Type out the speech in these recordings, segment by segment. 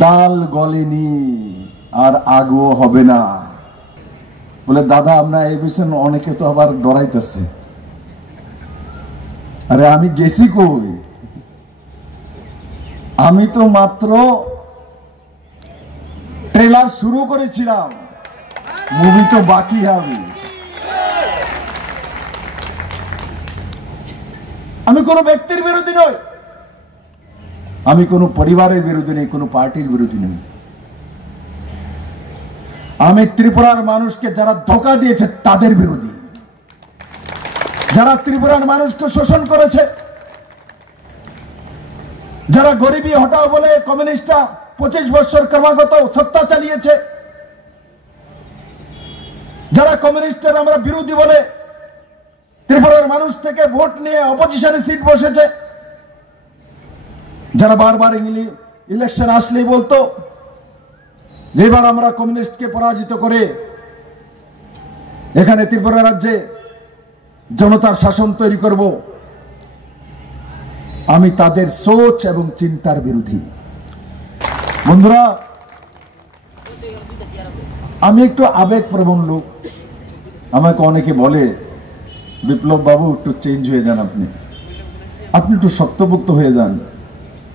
ডাল গলেনি আর আগও হবে না। বলে দাদা আমরা এই বিষয়ে অনেকে তো আবার ডরাইতেছে। আরে আমি গেছি কই? আমি তো মাত্র ট্রেলার শুরু করেছিলাম, মুভি তো বাকি হবে। আমি কোনো ব্যক্তির বিরোধী নই, আমি কোনো পরিবারের বিরোধী নেই, কোনো পার্টির বিরোধী নই। আমি ত্রিপুরার মানুষকে যারা ধোঁকা দিয়েছে তাদের বিরোধী, যারা ত্রিপুরার মানুষকে শোষণ করেছে, যারা গরিবী হটাও বলে কমিউনিস্টরা 25 বছর ক্রমাগত সত্তা চালিয়েছে, যারা কমিউনিস্টের আমরা বিরোধী বলে ত্রিপুরার মানুষ থেকে ভোট নিয়ে অপোজিশনে সিট বসেছে, যারা বারবার ইলেকশন আসলেই বলতো যে এবার আমরা কমিউনিস্টকে পরাজিত করে এখানে ত্রিপুরা রাজ্যে জনতার শাসন তৈরি করব, আমি তাদের সোচ এবং চিন্তার বিরোধী। বন্ধুরা, আমি একটু আবেগপ্রবণ লোক। আমাকে অনেকে বলে বিপ্লব বাবু একটু চেঞ্জ হয়ে যান, আপনি একটু শক্তপোক্ত হয়ে যান।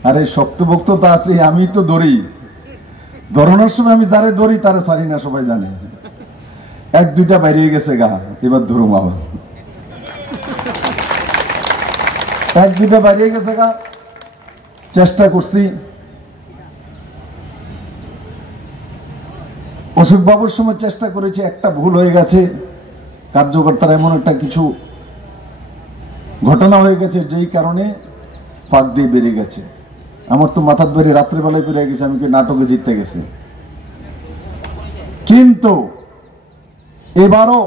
আরে শক্তপোক্ত তো আছে, আমি তো দৌড়ি, দৌড়ানোর সময় আমি যারে দৌড়ি তারে সারি না, সবাই জানে। 1-2টা বাইরে গেছে গা, এবার ধরুম আবার 1-2টা বাইরে গেছে গা। চেষ্টা করছি। অশোক বাবুর সময় চেষ্টা করেছি, একটা ভুল হয়ে গেছে, কার্যকর্তার এমন একটা কিছু ঘটনা হয়ে গেছে যেই কারণে ফাঁক দিয়ে বেড়ে গেছে। আমার তো মাথার ধরে রাত্রেবেলায় পেরে গেছে, আমি কি নাটকে জিততে গেছি। কিন্তু এবারও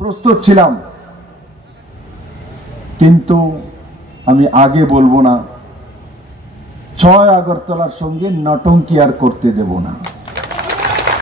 প্রস্তুত ছিলাম, কিন্তু আমি আগে বলবো না, 6 আগরতলার সঙ্গে নটঙ্কি আর করতে দেব না।